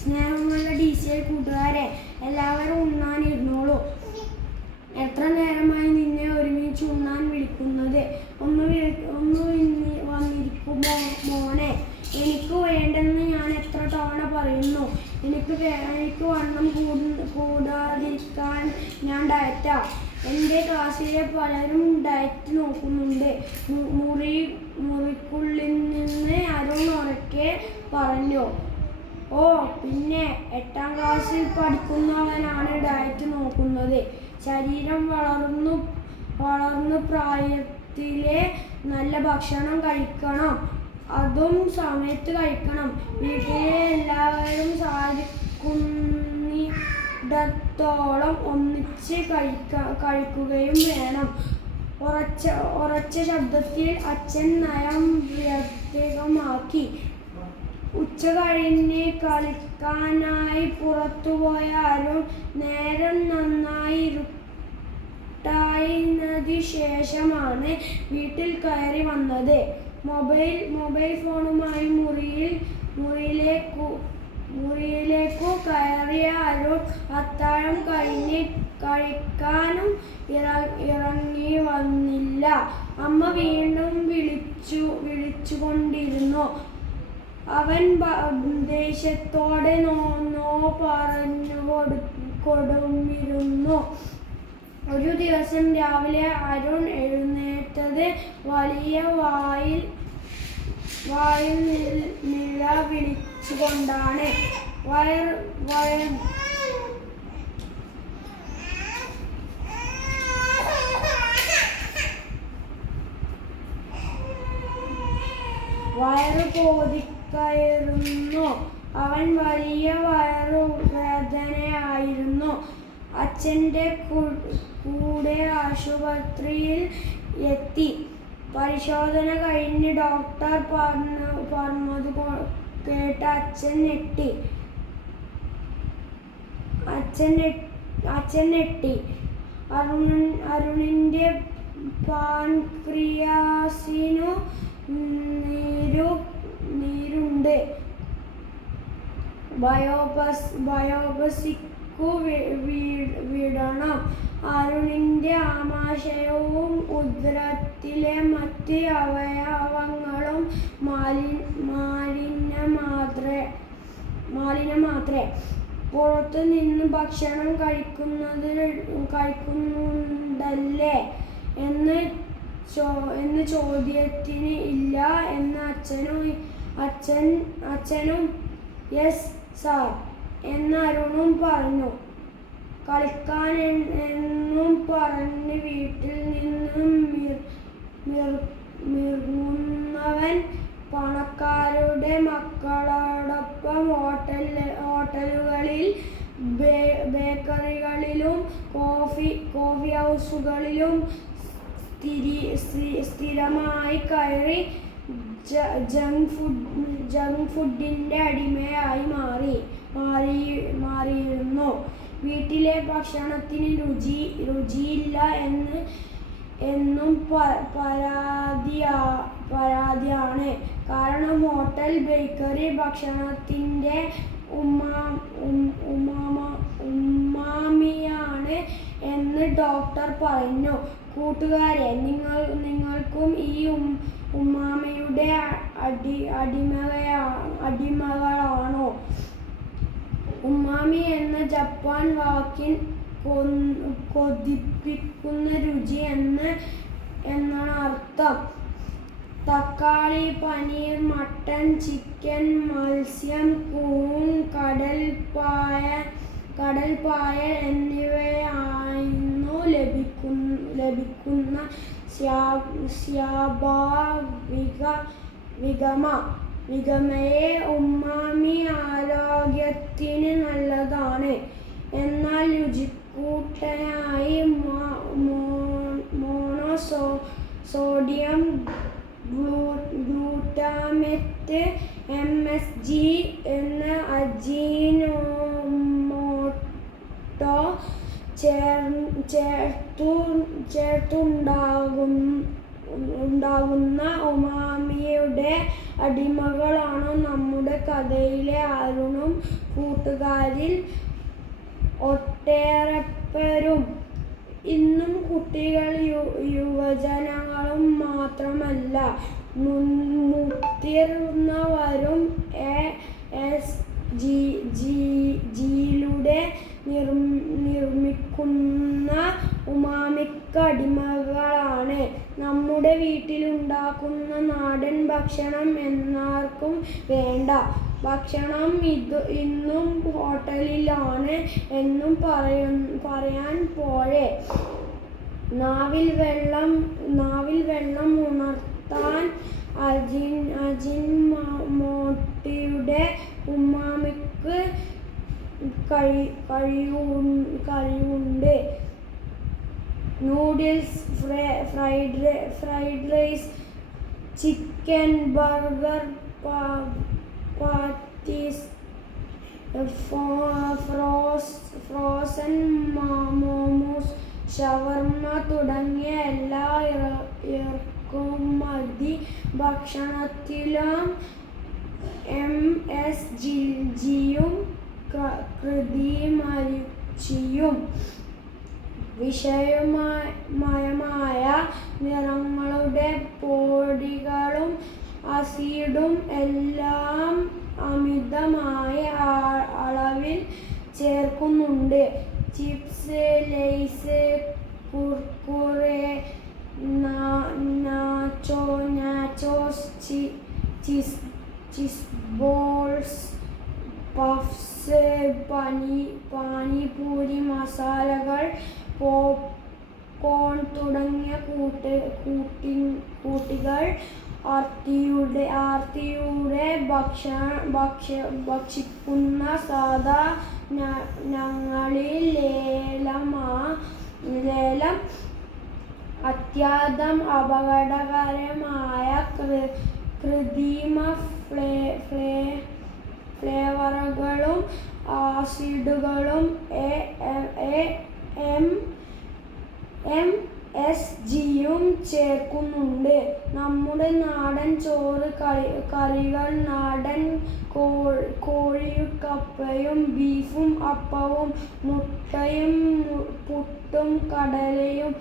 സ്നേഹമുള്ള DCI കൂട്ടുകാരെ, എല്ലാവരും ഉണ്ണാനിരുന്നോളൂ. എത്ര നേരമായി നിന്നെ ഒരുമിച്ച് ഉണ്ണാൻ വിളിക്കുന്നത്? ഒന്ന് വന്നിരിക്കുമോ മോനെ? എനിക്ക് വേണ്ടെന്ന് ഞാൻ എത്ര തവണ പറയുന്നു. എനിക്ക് വണ്ണം കൂടാതിരിക്കാൻ ഞാൻ ഡയറ്റാ. എൻ്റെ ക്ലാസ്സിലെ പലരും ഡയറ്റ് നോക്കുന്നുണ്ട്. മുറിക്കുള്ളിൽ നിന്ന് അരുൺ ഉറക്കെ പറഞ്ഞു. ഓ പിന്നെ 8ാം ക്ലാസ്സിൽ പഠിക്കുന്നവനാണ് ഡയറ്റ് നോക്കുന്നത്. ശരീരം വളർന്നു പ്രായത്തിലെ നല്ല ഭക്ഷണം കഴിക്കണം. അതും സമയത്ത് കഴിക്കണം. വീട്ടിലെ എല്ലാവരും സാധിക്കുന്നിടത്തോളം ഒന്നിച്ച് കഴിക്കുകയും വേണം. ഉറച്ച ശബ്ദത്തിൽ അച്ഛൻ നയം വ്യക്തമാക്കി. ഉച്ച കഴിഞ്ഞ് കളിക്കാനായി പുറത്തുപോയ അരുൺ നേരം നന്നായി ഇരുട്ടായതിനു ശേഷമാണ് വീട്ടിൽ കയറി വന്നത്. മൊബൈൽ ഫോണുമായി മുറിയിലേക്കു കയറിയ അരുൺ അത്താഴം കഴിഞ്ഞ് കഴിക്കാനും ഇറങ്ങി വന്നില്ല. അമ്മ വീണ്ടും വിളിച്ചുകൊണ്ടിരുന്നു. അവൻ ദേഷ്യത്തോടെ നോ പറഞ്ഞുകൊണ്ടിരുന്നു. ഒരു ദിവസം രാവിലെ അരുൺ എഴുന്നേറ്റത് വലിയ വായിൽ നിലവിളിച്ചുകൊണ്ടാണ്. വയറ് കോതിക്കയറുന്നു. അവൻ വലിയ വയറുവേദനയായിരുന്നു. അച്ഛൻ്റെ കൂടെ ആശുപത്രിയിൽ എത്തി. പരിശോധന കഴിഞ്ഞ് ഡോക്ടർ പറഞ്ഞതു കേട്ട് അച്ഛൻ ഞെട്ടി. അരുണിൻ്റെ പാൻക്രിയാസിനു നീരുണ്ട്. ബയോപ്സിക്കു വിടണം. അരുണിൻ്റെ ആമാശയവും ഉദരത്തിലെ മറ്റ് അവയവങ്ങളും മാലിന്യമാത്രേ. പുറത്തു നിന്ന് ഭക്ഷണം കഴിക്കുന്നുണ്ടല്ലേ എന്ന് ചോദ്യത്തിന് ഇല്ല എന്ന് അച്ഛനും യെസ് സാർ എന്ന് അരുണും പറഞ്ഞു. കളിക്കാൻ എന്നും പറഞ്ഞ് വീട്ടിൽ നിന്നും മിറങ്ങുന്നവൻ പണക്കാരുടെ മക്കളോടൊപ്പം ഹോട്ടലുകളിൽ, ബേക്കറികളിലും കോഫി ഹൗസുകളിലും സ്ഥിരമായി കയറി ജങ്ക് ഫുഡിൻ്റെ അടിമയായി മാറിയിരുന്നു. വീട്ടിലെ ഭക്ഷണത്തിന് രുചിയില്ല എന്നും പരാതിയാണ്. കാരണം ഹോട്ടൽ ബേക്കറി ഭക്ഷണത്തിൻ്റെ ഉമ്മാമിയാണ് എന്ന് ഡോക്ടർ പറഞ്ഞു. കൂട്ടുകാരെ, നിങ്ങൾക്കും ഈ ഉമ്മാമയുടെ അടിമകളാണോ? ഉമ്മാമി എന്ന ജപ്പാൻ വാക്കിൻ കൊതിപ്പിക്കുന്ന രുചി എന്നാണ് അർത്ഥം. തക്കാളി, പനീർ, മട്ടൻ, ചിക്കൻ, മത്സ്യം, കൂൺ, കടൽപ്പായൽ എന്നിവയായിരുന്നു ലഭിക്കുന്ന സ്വാഭാവികമയെ ഉമ്മാമി ആരോഗ്യത്തിന് നല്ലതാണ്. എന്നാൽ രുചിക്കൂട്ടാനായി മോണോസോഡിയം ഗ്ലൂട്ടാമേറ്റ് MSG എന്ന അജിനോമോട്ടോ ചേർത്തുണ്ടാകുന്ന ഉമാമിയുടെ അടിമകളാണ് നമ്മുടെ കഥയിലെ അരുണും കൂട്ടുകാരിൽ ഒട്ടേറെപ്പേരും ഇന്നും കുട്ടികൾ യുവജനങ്ങളും മാത്രമല്ല മുതിർന്നവരും ജിയിലൂടെ നിർമ്മിക്കുന്ന ഉമാമിക്ക് അടിമകളാണ്. നമ്മുടെ വീട്ടിലുണ്ടാക്കുന്ന നാടൻ ഭക്ഷണം എന്നാർക്കും വേണ്ട ഭക്ഷണം ഇന്നും ഹോട്ടലിലാണ് എന്നും പറയാൻ പോരെ. നാവിൽ വെള്ളം ഉണർത്താൻ അജിനോമോട്ടോയുടെ ഉമാമിക്ക് കഴിവുണ്ട്. Noodles, fried rice, chicken burger, patties, frozen momos, shawarma തുടങ്ങിയ എല്ലാ ഇറക്കുമതി ഭക്ഷണത്തിലും MSGയും കൃത്രിമരുചിയും വിഷമയമായ നിറങ്ങളുടെ പൊടികളും ആസിഡും എല്ലാം അമിതമായ അളവിൽ ചേർക്കുന്നുണ്ട്. Chips, Lays, Kurkure, nachos, cheese balls, puffs, panipuri മസാലകൾ, പോപ്കോൺ തുടങ്ങിയ കൂട്ടികൾ ആർത്തിയുടെ ഭക്ഷിക്കുന്ന സാധാ ഞങ്ങളിൽ ലേലം അത്യന്തം അപകടകരമായ കൃത്രിമ ഫ്ലേവറുകളും ആസിഡുകളും MSGയും ചേർക്കുന്നുണ്ട്. നമ്മുടെ നാടൻ ചോറ് കറികൾ, നാടൻ കോഴിയും കപ്പയും ബീഫും, അപ്പവും മുട്ടയും, പുട്ടും കടലയും,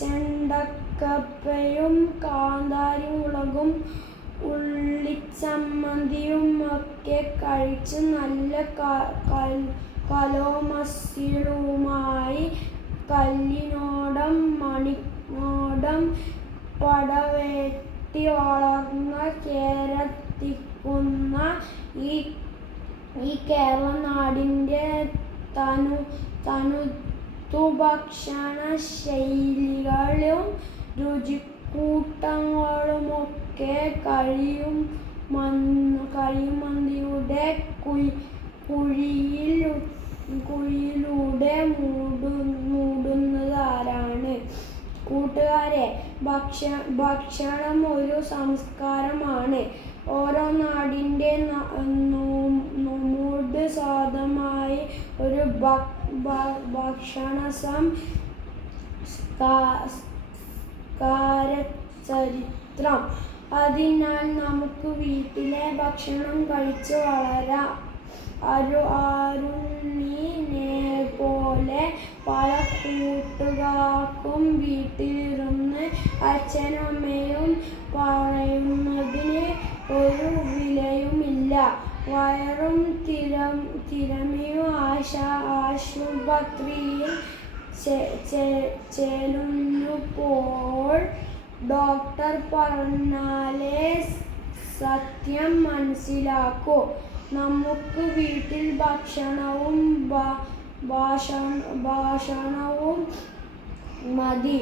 ചെണ്ടക്കപ്പയും, കാന്താരി മുളകും, ഉള്ളിച്ചമ്മന്തിയും ഒക്കെ കഴിച്ച് നല്ല കലോമസിലുമായി കല്ലിനോടം മണിനോടം പടവെട്ടി വളർന്ന കേരത്തിക്കുന്ന ഈ കേരള നാടിൻ്റെ തനതു ഭക്ഷണ ശൈലികളും രുചിക്കൂട്ടങ്ങളുമൊക്കെ കഴിയുമന്തിയുടെ കുഴിയിലൂടെ മൂടുന്നതാരാണ്? കൂട്ടുകാരെ, ഭക്ഷണം ഒരു സംസ്കാരമാണ്. ഓരോ നാടിൻ്റെ നമ്മുടെ സ്വന്തമായ ഒരു ഭക്ഷണചരിത്രം. അതിനാൽ നമുക്ക് വീട്ടിലെ ഭക്ഷണം കഴിച്ച് വളരാം. അരുണിനെ പോലെ പല കൂട്ടുകാർക്കും വീട്ടിലിരുന്ന് അച്ഛനും അമ്മയും പറയുന്നതിന് ഒരു വിലയുമില്ല. വയറും തിരമിയും ആശുപത്രിയിൽ ചെല്ലുമ്പോൾ ഡോക്ടർ പറഞ്ഞാലേ സത്യം മനസ്സിലാക്കൂ. നമുക്ക് വീട്ടിൽ ഭക്ഷണവും ഭാഷണവും മതി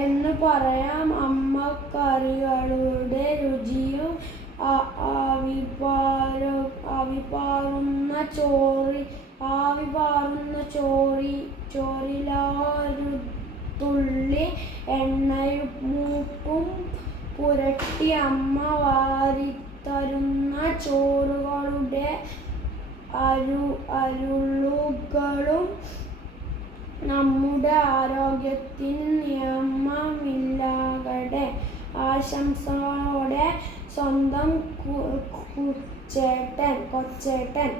എന്ന് പറയാം. അമ്മ കറികളുടെ രുചിയും ആവിപാറുന്ന ചോറിലൊരു തുള്ളി എണ്ണയും പുരട്ടി അമ്മ വാരിത്തരുന്ന ചോറുകളുടെ അരുളുകളും നമ്മുടെ ആരോഗ്യത്തിന് നിയമമില്ലാകട്ടെ. ആശംസകളോടെ സ്വന്തം കൊച്ചേട്ടൻ.